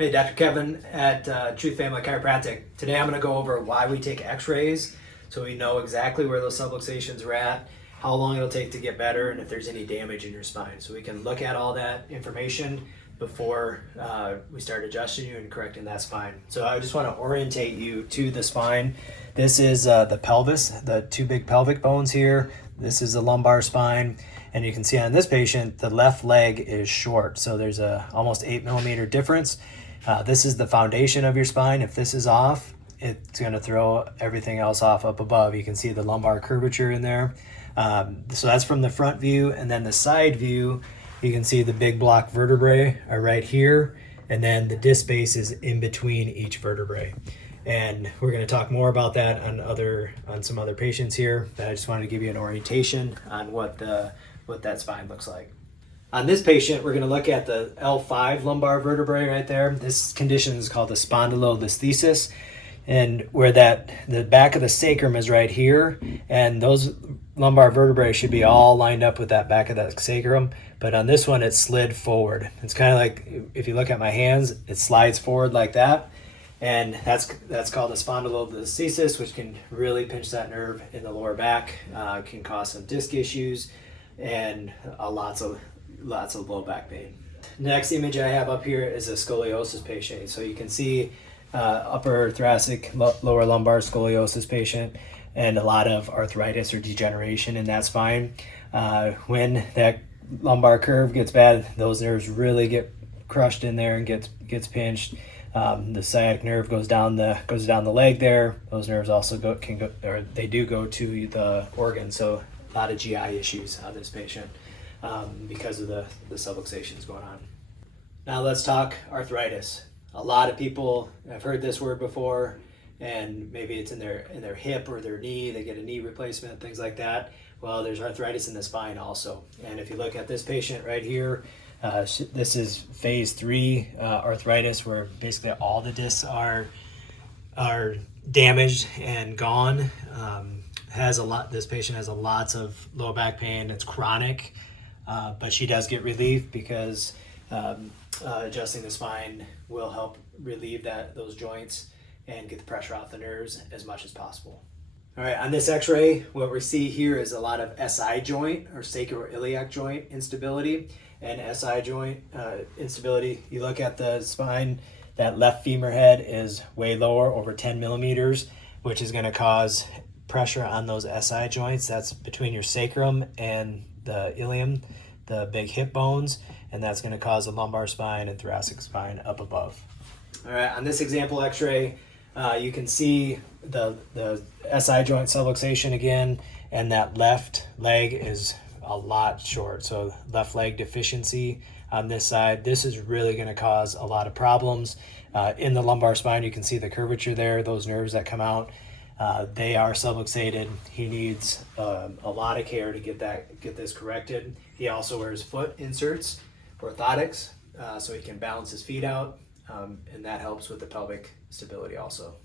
Hey, Dr. Kevin at Truth Family Chiropractic. Today I'm going to go over why we take x-rays so we know exactly where those subluxations are at, how long it'll take to get better, and if there's any damage in your spine. So we can look at all that information before we start adjusting you and correcting that spine. So I just want to orientate you to the spine. This is the pelvis, the two big pelvic bones here. This is the lumbar spine. And you can see on this patient, the left leg is short. So there's a almost 8 millimeter difference. This is the foundation of your spine. If this is off, it's going to throw everything else off up above. You can see the lumbar curvature in there. So that's from the front view. And then the side view, you can see the big block vertebrae are right here. And then the disc space is in between each vertebrae. And we're going to talk more about that on some other patients here. But I just wanted to give you an orientation on what that spine looks like. On this patient, we're going to look at the L5 lumbar vertebrae right there. This condition is called the spondylolisthesis, and where the back of the sacrum is right here, and those lumbar vertebrae should be all lined up with that back of the sacrum. But on this one, it slid forward. It's kind of like if you look at my hands, it slides forward like that. And that's called a spondylolisthesis, which can really pinch that nerve in the lower back, can cause some disc issues and lots of low back pain. Next image I have up here is a scoliosis patient. So you can see upper thoracic, lower lumbar scoliosis patient, and a lot of arthritis or degeneration in that spine. When that lumbar curve gets bad, those nerves really get crushed in there and gets pinched. The sciatic nerve goes down the leg there. Those nerves also go to the organ. So a lot of GI issues on this patient because of the subluxations going on. Now let's talk arthritis. A lot of people have heard this word before, and maybe it's in their hip or their knee. They get a knee replacement, things like that. Well, there's arthritis in the spine also. And if you look at this patient right here, this is phase 3 arthritis, where basically all the discs are damaged and gone. This patient has lots of low back pain. It's chronic, but she does get relief because adjusting the spine will help relieve those joints and get the pressure off the nerves as much as possible. All right, on this x-ray, what we see here is a lot of SI joint or sacroiliac joint instability and SI joint instability. You look at the spine, that left femur head is way lower, over 10 millimeters, which is going to cause pressure on those SI joints. That's between your sacrum and the ilium, the big hip bones, and that's going to cause a lumbar spine and thoracic spine up above. All right, on this example x-ray, you can see the SI joint subluxation again, and that left leg is a lot short. So left leg deficiency on this side. This is really going to cause a lot of problems. In the lumbar spine, you can see the curvature there, those nerves that come out. They are subluxated. He needs a lot of care to get this corrected. He also wears foot inserts, orthotics, so he can balance his feet out, and that helps with the pelvic stability also.